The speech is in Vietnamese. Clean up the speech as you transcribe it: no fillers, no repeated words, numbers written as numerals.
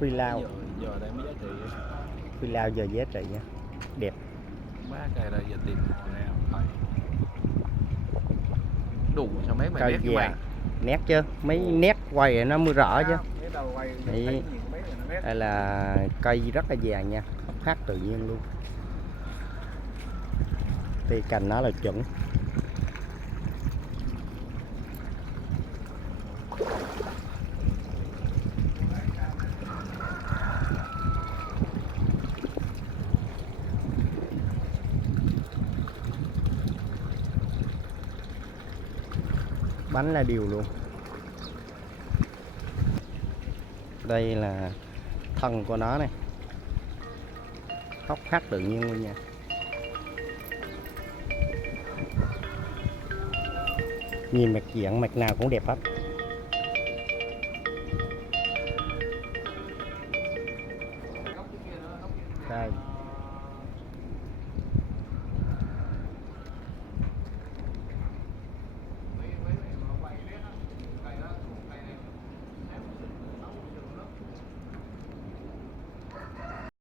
Phi lao, giờ đang mới giá trị. phi lao giờ giá trị nha, đẹp. Má cây đây giờ tìm màu nào phải đủ sao mấy mày Cây nét như mày. già nét chứ, mấy nét quay nó mới rõ chứ. Mấy đầu quay Đấy. thấy nhiều mấy là nó nét. Đây là cây rất là già nha, khác tự nhiên luôn. Thì cành nó là chuẩn. Bánh là điều luôn. Đây là thân của nó này, hốc khác tự nhiên luôn nha. Nhìn mặt dạng mặt nào cũng đẹp hết. Đây